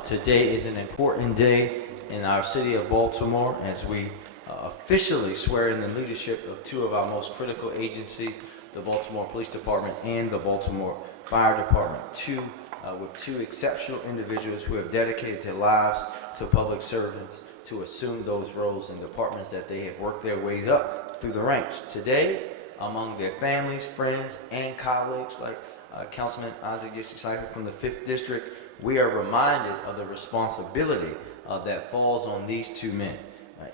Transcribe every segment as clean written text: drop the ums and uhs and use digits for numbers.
Today is an important day in our city of Baltimore as we officially swear in the leadership of two of our most critical agencies, the Baltimore Police Department and the Baltimore Fire Department. With two exceptional individuals who have dedicated their lives to public servants to assume those roles in departments that they have worked their ways up through the ranks. Today, among their families, friends, and colleagues like Councilman Isaac Yusuf from the 5th District, we are reminded of the responsibility that falls on these two men.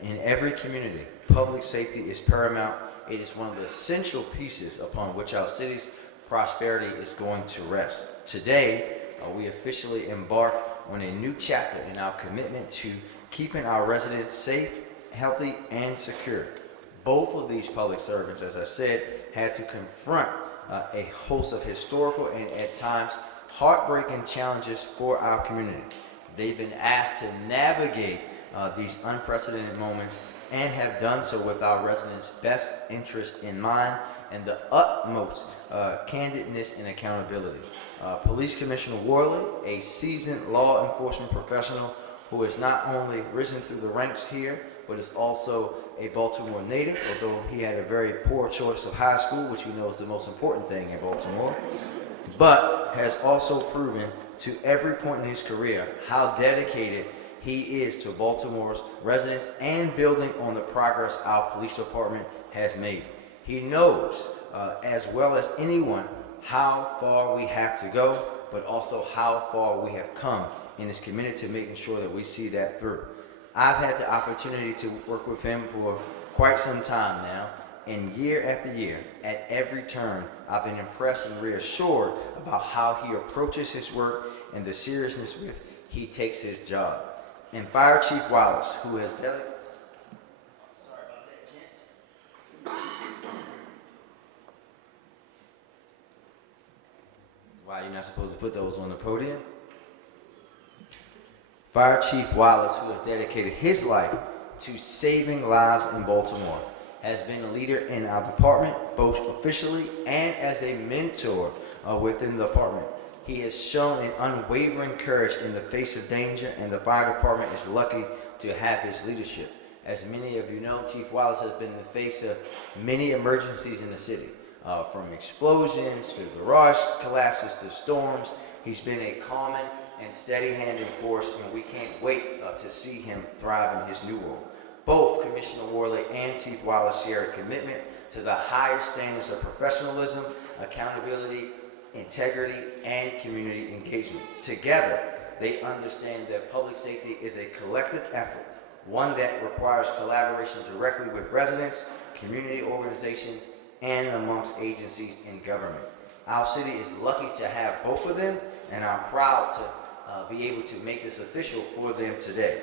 In every community, public safety is paramount. It is one of the essential pieces upon which our city's prosperity is going to rest. Today, we officially embark on a new chapter in our commitment to keeping our residents safe, healthy, and secure. Both of these public servants, as I said, had to confront a host of historical and at times heartbreaking challenges for our community. They've been asked to navigate these unprecedented moments and have done so with our residents' best interest in mind and the utmost candidness and accountability. Police Commissioner Worley, a seasoned law enforcement professional who has not only risen through the ranks here, but is also a Baltimore native, although he had a very poor choice of high school, which we know is the most important thing in Baltimore, but has also proven to every point in his career how dedicated he is to Baltimore's residents and building on the progress our police department has made. He knows, as well as anyone, how far we have to go, but also how far we have come and is committed to making sure that we see that through. I've had the opportunity to work with him for quite some time now, and year after year, at every turn, I've been impressed and reassured about how he approaches his work and the seriousness with he takes his job. And Fire Chief Wallace, who has delegated... Sorry about that, gents. Why you're not supposed to put those on the podium? Fire Chief Wallace, who has dedicated his life to saving lives in Baltimore, has been a leader in our department, both officially and as a mentor within the department. He has shown an unwavering courage in the face of danger, and the fire department is lucky to have his leadership. As many of you know, Chief Wallace has been in the face of many emergencies in the city, from explosions to garage collapses to storms. He's been a common and steady-handed force, and we can't wait to see him thrive in his new role. Both Commissioner Worley and Chief Wallace share a commitment to the highest standards of professionalism, accountability, integrity, and community engagement. Together, they understand that public safety is a collective effort, one that requires collaboration directly with residents, community organizations, and amongst agencies in government. Our city is lucky to have both of them, and I'm proud to be able to make this official for them today.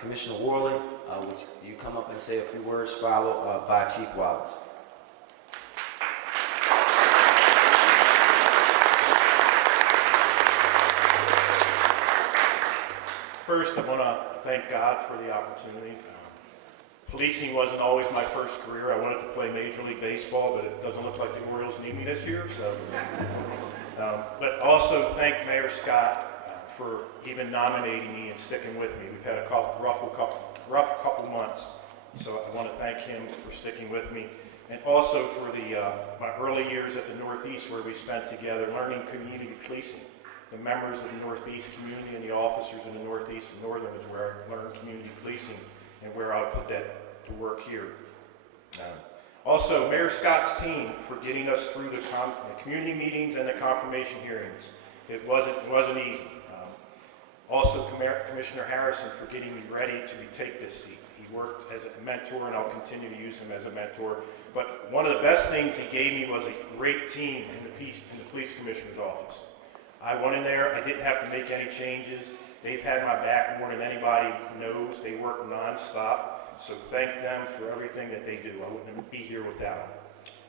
Commissioner Worley, would you come up and say a few words, followed by Chief Wallace. First, I want to thank God for the opportunity. Policing wasn't always my first career. I wanted to play Major League Baseball, but it doesn't look like the Orioles need me this year. But also thank Mayor Scott for even nominating me and sticking with me. We've had a rough couple months, so I want to thank him for sticking with me, and also for my early years at the Northeast, where we spent together learning community policing. The members of the Northeast community and the officers in the Northeast and Northern is where I learned community policing and where I would put that to work here. Also, Mayor Scott's team for getting us through the community meetings and the confirmation hearings. It wasn't easy. Also, Commissioner Harrison for getting me ready to retake this seat. He worked as a mentor, and I'll continue to use him as a mentor. But one of the best things he gave me was a great team in the police commissioner's office. I went in there. I didn't have to make any changes. They've had my back more than anybody knows. They work nonstop. So thank them for everything that they do. I wouldn't be here without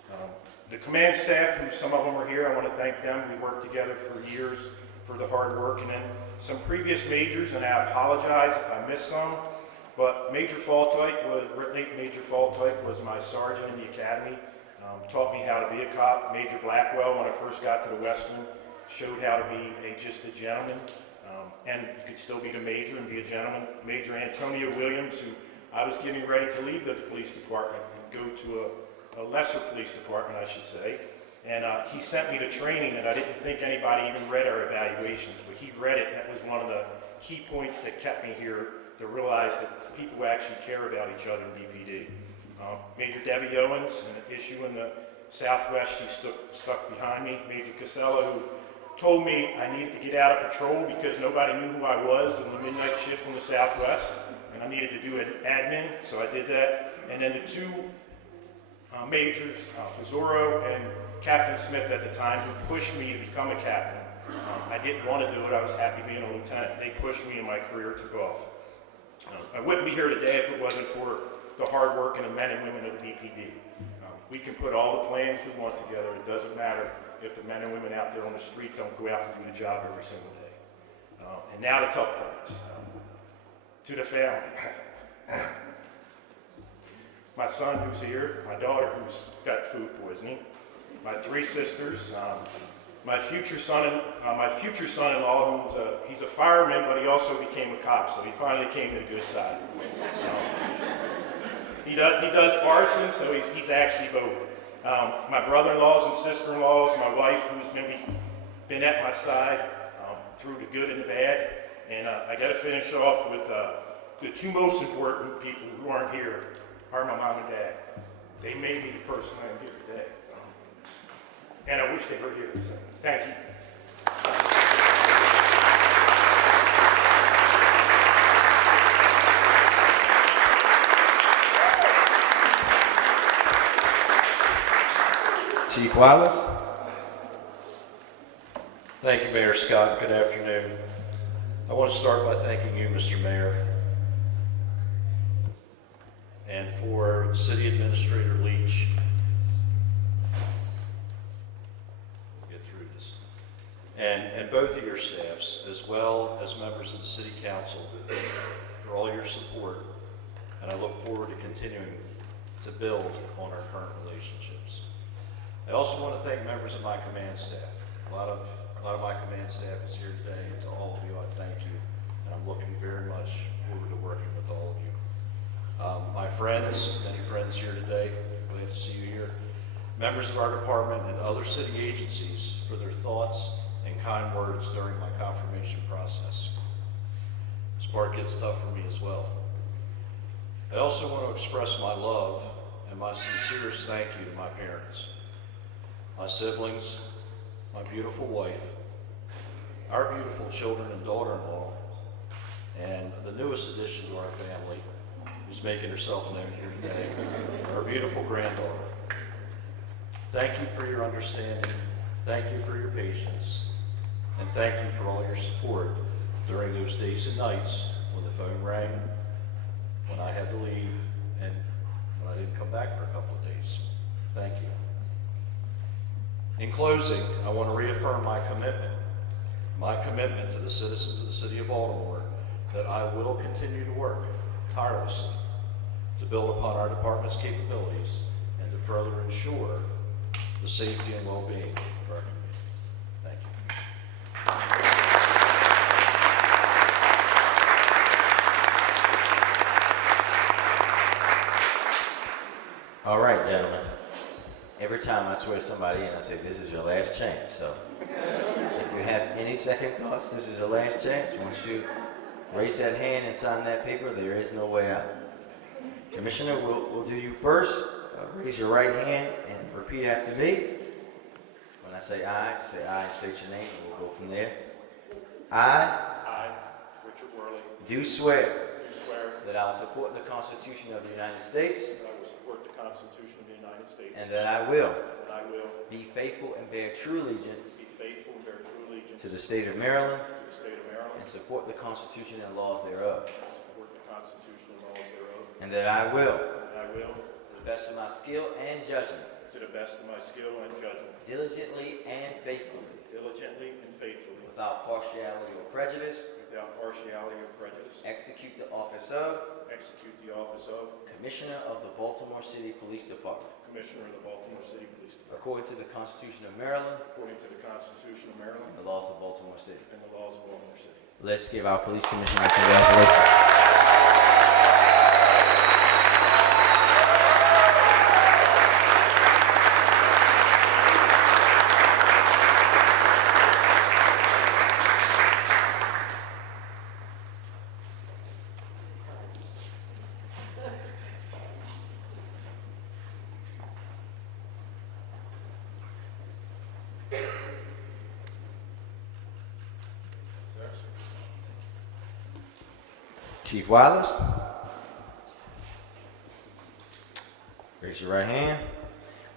them. The command staff, who some of them are here, I want to thank them. We worked together for years for the hard work. And then some previous majors, and I apologize if I missed some, but Major Faltite was my sergeant in the academy. Taught me how to be a cop. Major Blackwell, when I first got to the Western, showed how to be just a gentleman. and you could still be the major and be a gentleman. Major Antonio Williams, who I was getting ready to leave the police department and go to a lesser police department, I should say. And he sent me to training, and I didn't think anybody even read our evaluations, but he read it, and that was one of the key points that kept me here, to realize that people actually care about each other in BPD. Major Debbie Owens, an issue in the Southwest, she stuck behind me. Major Casella, who told me I needed to get out of patrol because nobody knew who I was in the midnight shift in the Southwest, and I needed to do an admin, so I did that. And then the two majors, Pizzoro and Captain Smith at the time, who pushed me to become a captain. I didn't want to do it. I was happy being a lieutenant. They pushed me and my career took off. I wouldn't be here today if it wasn't for the hard work and the men and women of the BPD. We can put all the plans we want together. It doesn't matter if the men and women out there on the street don't go out and do the job every single day. And now the tough parts. To the family. My son who's here, my daughter who's got food poisoning, my three sisters, my future son-in-law, he's a fireman, but he also became a cop, so he finally came to the good side. He does arson, so he's actually both. My brother-in-laws and sister-in-laws, my wife, who's been at my side through the good and the bad, and I got to finish off with the two most important people who aren't here are my mom and dad. They made me the person I am here today. And I wish they were here. So, thank you. Chief Wallace. Thank you, Mayor Scott. Good afternoon. I want to start by thanking you, Mr. Mayor, and for City Administrator Leach. And both of your staffs, as well as members of the City Council, for all your support, and I look forward to continuing to build on our current relationships. I also want to thank members of my command staff. A lot of my command staff is here today, and to all of you, I thank you, and I'm looking very much forward to working with all of you. My friends, many friends here today, glad to see you here. Members of our department and other city agencies for their thoughts and kind words during my confirmation process. This part gets tough for me as well. I also want to express my love and my sincerest thank you to my parents, my siblings, my beautiful wife, our beautiful children and daughter-in-law, and the newest addition to our family, who's making herself known here today, our beautiful granddaughter. Thank you for your understanding, thank you for your patience, and thank you for all your support during those days and nights when the phone rang, when I had to leave, and when I didn't come back for a couple of days. Thank you. In closing, I want to reaffirm my commitment to the citizens of the City of Baltimore that I will continue to work tirelessly to build upon our department's capabilities and to further ensure the safety and well-being of our community. Thank you. All right, gentlemen. Every time I swear somebody in, I say, this is your last chance. So if you have any second thoughts, this is your last chance. Once you raise that hand and sign that paper, there is no way out. Commissioner, we'll do you first. Raise your right hand and repeat after me. When I say aye and state your name, and we'll go from there. I, Richard Worley, do swear swear that I will support the Constitution of the United States that I will support the Constitution of the United States and that I will be faithful and bear true allegiance faithful and bear true allegiance to the state of Maryland to the state of Maryland and support the Constitution and laws thereof, and support the Constitution and laws thereof, and that I will, to to the best of my skill and judgment, the best of my skill and judgment, diligently and faithfully, without partiality or prejudice, execute the office of Commissioner of the Baltimore City Police Department, Commissioner of the Baltimore City Police Department, according to the Constitution of Maryland according to the Constitution of Maryland and the laws of Baltimore City. and the laws of Baltimore City. Let's give our police commissioner a congratulations. Chief Wallace, raise your right hand.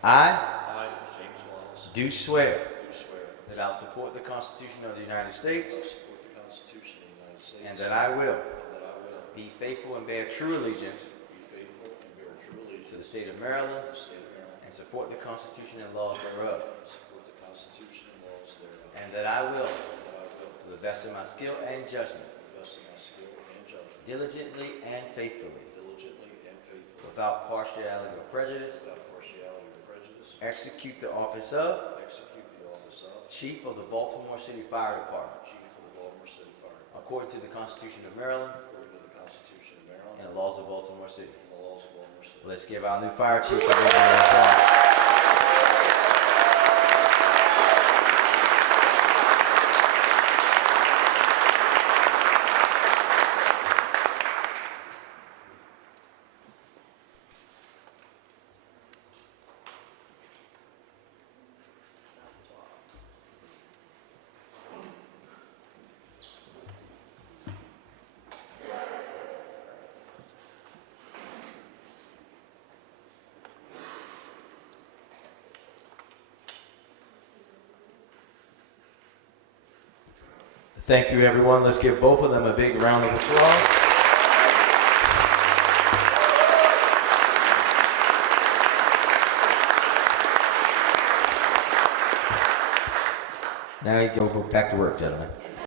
I, James Wallace, Do swear do swear that I will support the Constitution of the United States that I will support the Constitution of the United States and that I will and that I will be faithful and bear true allegiance be faithful and bear true allegiance to the state of Maryland to the state of Maryland and support the Constitution and laws thereof, and support the Constitution and laws thereof, and that I will, and that I will, to the best of my skill and judgment, to the best of my skill and judgment, diligently and faithfully, diligently and faithfully, without partiality or prejudice, without partiality or prejudice, execute the office of execute the office of Chief of the Baltimore City Fire Department Chief of the Baltimore City Fire Department according to the Constitution of Maryland according to the Constitution of Maryland and the laws of Baltimore City. and the laws of Baltimore City. Let's give our new fire chief a round of applause. Thank you, everyone. Let's give both of them a big round of applause. Now you go back to work, gentlemen.